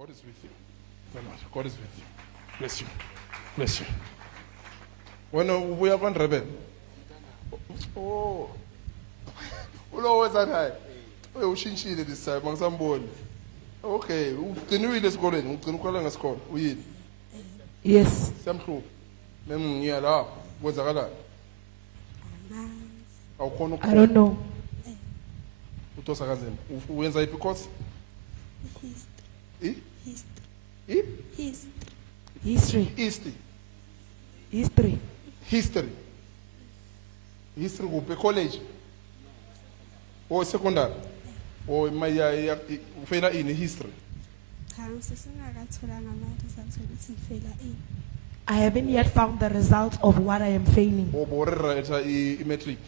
God is with you. God is with you. Bless you. Bless you. When we are going to rebel. Oh. Always that high. Oh, ushinshile this time. Mangisamboni. Okay. Uqinile esikoleni. Uqinukala ngesikole. Uyini? Yes. Siyamhlupha. Ngiya la. Kwenzakalani? Awukhona I don't know. Utosa kanzima. Uyenza iphi course? History. History. History. History. History. History kuphi college? Or secondary? Or maya ufela in history? I haven't yet found the result of what I am failing. Or borera metric?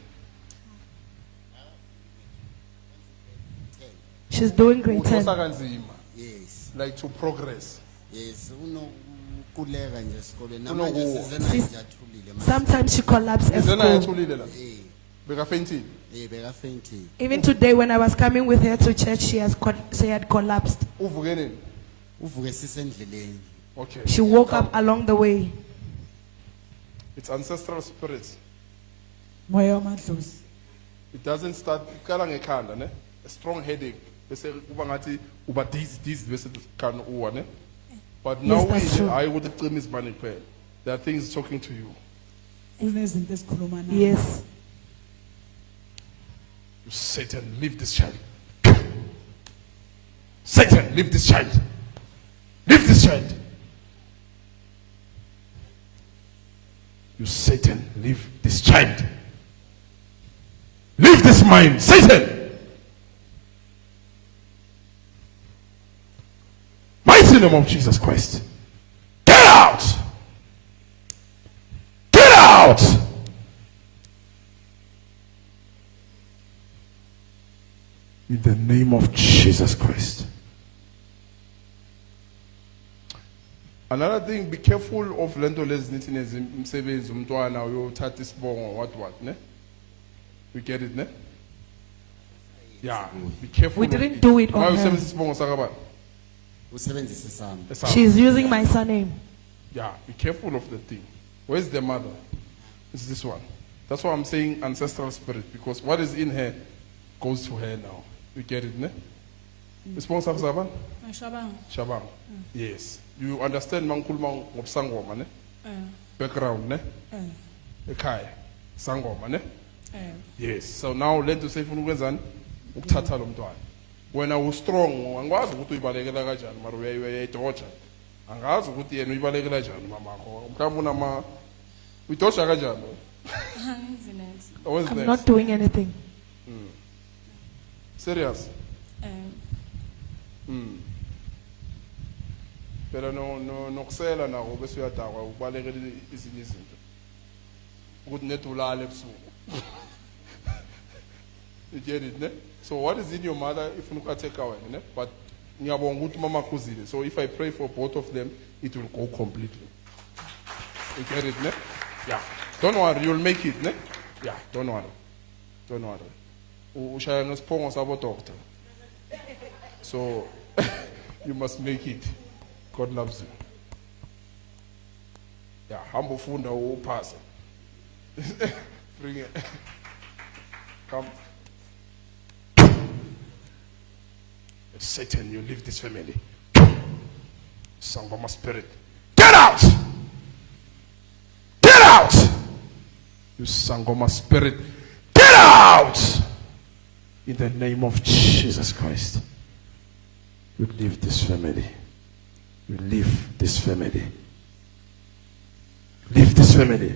She's doing grade 10. Utosa kanzima. Yes. Like to progress. Yes. Unokuleka nje esikoleni. Unoku- Namanje sizena nje athulile. Sometimes she collapses at Izena school. yathulile la. Beka fainted. Beka fainting. Even today when I was coming with her to church, she had collapsed. Uvuke nini? Uvuke sisendleleni. Okay. She woke up along the way. It's ancestral spirits. Moya wamadlozi. It doesn't start ikala ngekhanda ne? A strong headache. Bese kuba ngathi uba dizzy bese kan uwa ne? But now that's true. I would clean this money prayer. There are things talking to you. Kunezinto esikhuluma nazo. Yes. You Satan, leave this child. Satan, leave this child. Leave this child. You Satan, leave this child. Leave this mind. Satan. Mighty name of Jesus Christ. Get out. Get out. In the name of Jesus Christ. Another thing, be careful of lento lezi msebenzi umntwana uyothatha isibongo what ne? We get it ne? Yeah, be careful. We didn't do it on her. Usebenzisa isibongo sakabani? Usebenzise sami. Esakho. She's using my surname. Yeah, be careful of the thing. Where's the mother? It's this one. That's why I'm saying ancestral spirit, because what is in her goes to her now. You get it, ne? Response of Zaban? Shabang. Yes. You understand mankulma ngobsangoma, ne? Background, ne? Ekhaya. Sangoma, ne? Yes. So now learn to say funa ukwenzani ukuthatha lo mntwana. Wena u strong, angikwazi ukuthi uyibalekela kanjani, mara uyayidoja. Angazi ukuthi yena uyibalekela kanjani mamakho. Mhlawumbe unama uyidoja kanjani? What's I'm next? not doing anything. Serious? Phela nokusela nako bese uyadakwa ubalekela izinye izinto. Ukuthi nedulala ebusuku. You get it, ne? So what is in your mother if take away, ne? But ngiyabonga ukuthi mama khuzile. So if I pray for both of them, it will go completely. You get it, ne? Yeah. Don't worry, you'll make it, ne? Yeah, don't worry. Don't worry. Ushaya ngesipho sabo doctor. So you must make it. God loves you. Yeah, humble funda uphase. Bring it. Come. Satan, you leave this family. Sangoma spirit. Get out! Get out! You Sangoma spirit. Get out! In the name of Jesus Christ. You leave this family. You leave this family. Leave this family.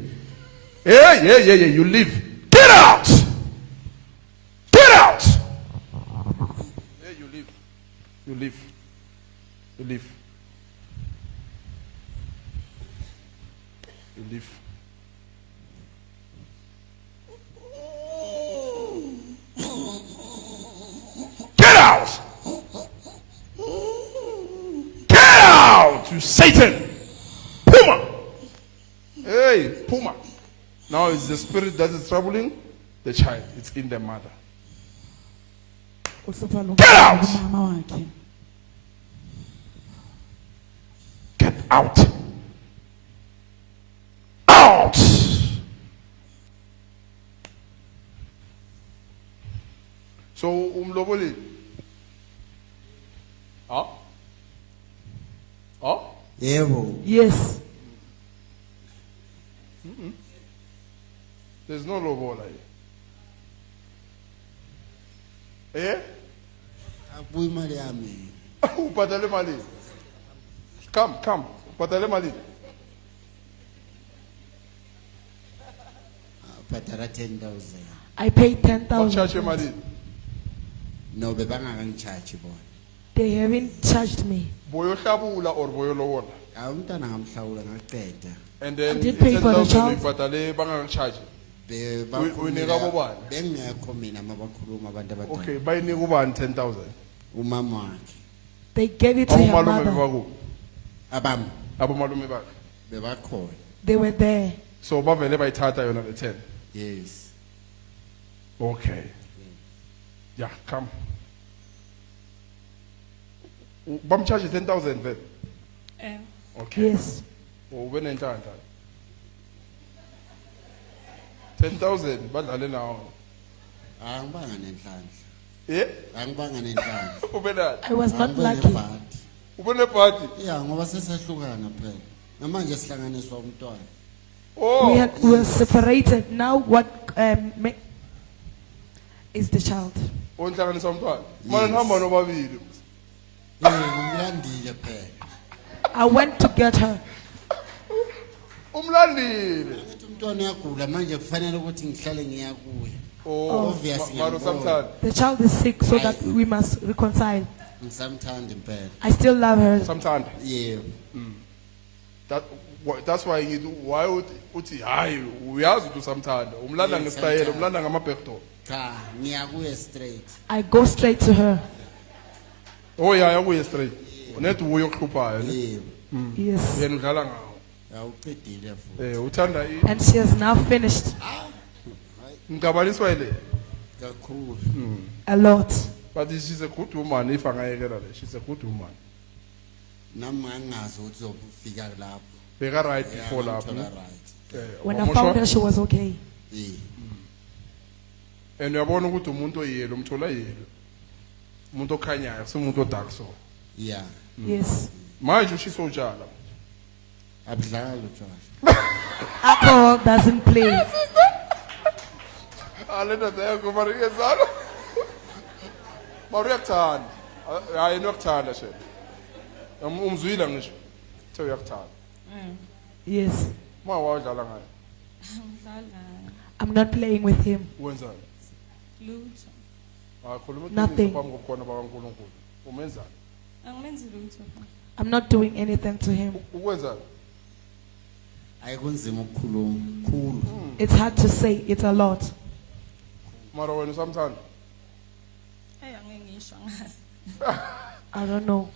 Yeah. You leave. Get out! Get out! Yeah, you leave. You leave. You leave. You leave. Get out! Get out, you Satan! Puma! Hey, Puma. Now it's the spirit that is troubling the child. It's in the mother. Uhlupha lo Get out! mama wakhe. out. Out. So umloboli. Huh? Huh? Yebo. Yes. There's no lobola here. Eh? Abuyi imali yami. Ubhadale mali. Come. Ubhadale mali. Bhatala 10,000. I paid Charge 10,000. mali. No bebangangicharge bona. They haven't charged me. Boyo hlabula or boyo lobola. Umntana ngamhlawula ngaqeda. And then I did pay for the 10,000 child. ubhadale bangakacharge. Uyinika kubani? Bengekho mina mabakhuluma abantu abadala. Okay, bayinika ubani 10,000. Umama wakhe. They gave it to her Abomalume mother. bebakuphi? Abami Abomalume bakhe. bebakhona. They were there. So bavele bayithatha yona le 10. Yes. Okay. Yeah, come. Bamcharge 10,000 then. Okay. Yes. Ube nenhlanhla. 10,000 badlale nawo. Angibanga nenhlanhla. Eh? Angibanga nenhlanhla. Ube nani? I was not Angibe lucky. nebhadi. Ube nebhadi. Yeah, ngoba sesahlukana phela. Namanje sihlanganiswa umntwana. Oh. We were separated. Now what is the child? Onhlanganisa umntwana. Mana nihamba nobabili. Ngumlandile phela. I went to get her. Umlandile. Uthi umntwana uyagula manje kufanele ukuthi ngihlale ngiya kuye. Oh, Obviously, Maro ngiyambona. sometimes. The child is sick, so that we must reconcile. Ngisamthanda impela. I still love her. Sometimes. Yebo. That's why you do. Why would uthi hayi uyazi ukuthi usamthanda. Umlanda Yes, ngesitayela, sometimes. umlanda ngamabackdoor. Cha, ngiya kuye straight. I go straight to her. Oh yeah, yakuye straight. Unethi uye okuhluphayo ne. Yebo. Yes. Yena udlala ngawo. Awuqedile futhi. Uthanda And she has now finished ngicabaliswa ile. Kakhulu. a lot. But she's a good woman if angayekela le. She's a good woman. Nami ngangazi ukuthi uzofika lapho. Beka right before lapho. Ngithola ne? right. When I found her, she was okay. Eh. And uyabona ukuthi umuntu oyelo umthola yelo. Umuntu okhanyayo, kusumuntu odark so. Yeah. Yes. Manje ushisojala. Abudlali utshwala. Alcohol doesn't play. Alena yakho mara iyezalo. Mara uyakuthanda. Hayi nokuthanda she. Umzwila ngisho. Uthe uyakuthanda. Yes. Ma wadlala ngayo. I'm not playing with him. Wenzani? Khuluma Nothing. phambi kokukhona bakaNkulunkulu. Umenzani? I'm not doing anything to him. Ukwenzani? Ayikunzima ukukhuluma. Khulu. It's hard to say. It's a lot. Mara wena usamthanda? I don't know.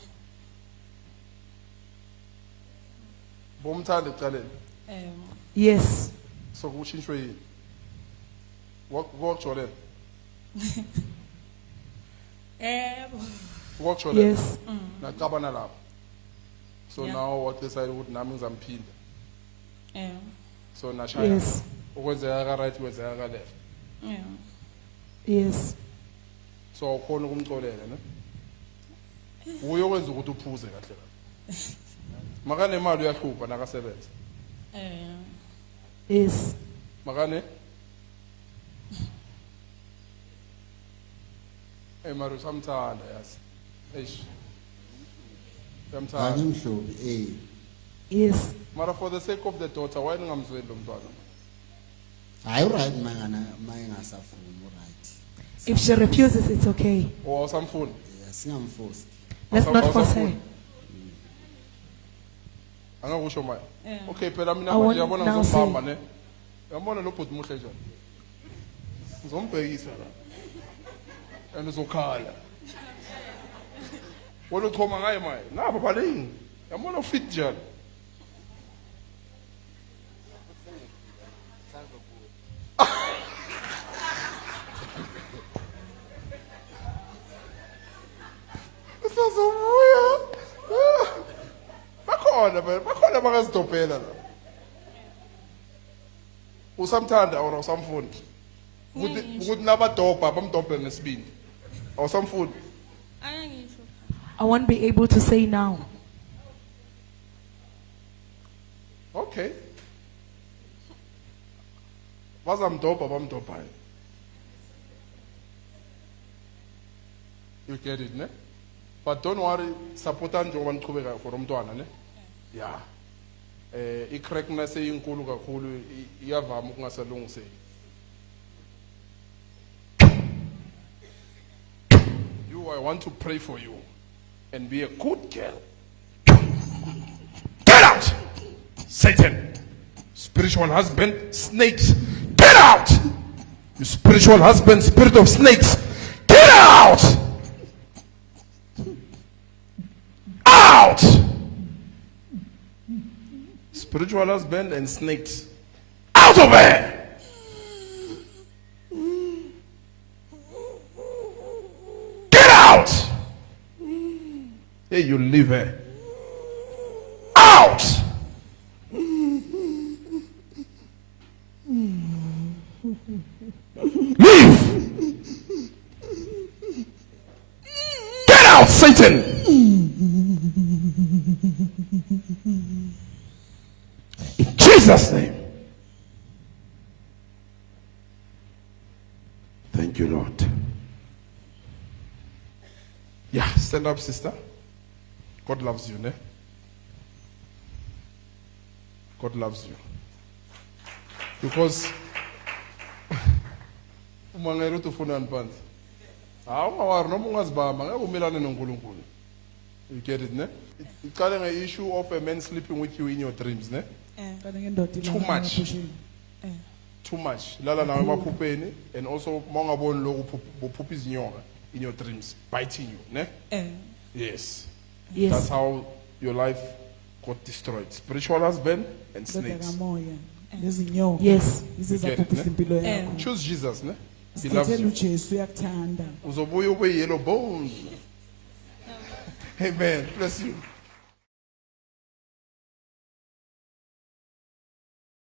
Bomthanda ekuqaleni. Yes. So kushintshwe yini? Wokujolela. Wokujolela. Yes. Nacabana lapho. So Yeah. now what decide ukuthi nami ngizamphinda. So nashaya. Yes. Ukwenzeka ka right kwenzeka ka left. Yes. So ukhona ukumxolela ne? Uyo kwenza ukuthi uphuze kahle kahle. Makane imali uyahlupha nakasebenza. Yes. Makane Mara usamthanda yazi. Eish. Uyamthanda. Angimhlobi. Eh. Yes. Mara for the sake of the daughter why ningamzweli lo mntwana? Hayi right mangana mayingasafuni right. If she refuses, it's okay. Or awusamfuni? Singamforce. Let's not force her. Angakusho manje. Okay phela mina I won't manje yabona now ngizombamba ne. Yabona lo bhuti muhle njani? Ngizombhekisa la. And uzokhala. Wena uchoma ngaye manje. Ngapha balingi. Yabona ufit njani? Usazobuya. Bakhona bakhona bangazidobhela la. Usamthanda or usamfuni? Ukuthi nabadobha bamdobhele nesibindi. Awusamfuni? Angisho. I won't be able to say now. Okay. Bazamdobha bamdobhayo. You get it, ne? But don't worry, supportan njengoba niqhubeka for umntwana, ne? Yeah. I-crackness eyinkulu kakhulu iyavama ukungasalungiseki. I want to pray for you and be a good girl. Get out! Satan, spiritual husband, snakes, get out! You spiritual husband, spirit of snakes, get out! Out! Spiritual husband and snakes, out of here! Out! Hey, you leave her. Out! Leave! Get out, Satan! In Jesus' name. Thank you, Lord. Yeah, stand up, sister. God loves you, ne? God loves you. Because umangelo tufuna nphansi. Awungawari noma ungazibamba ngeke umelane noNkulunkulu. You get it, ne? Iqale nge-issue of a man sleeping with you in your dreams, ne? Too much. Too much. Lala nawe emaphupheni and also mawungaboni lokhu uphupha izinyoka in your dreams, biting you, ne? Yes. Yes. That's how your life got destroyed. Spiritual husband and snakes. Yes. You get it, ne? Choose Jesus, ne? He loves you. Uzobuya ube yellow bones. Amen. Bless you.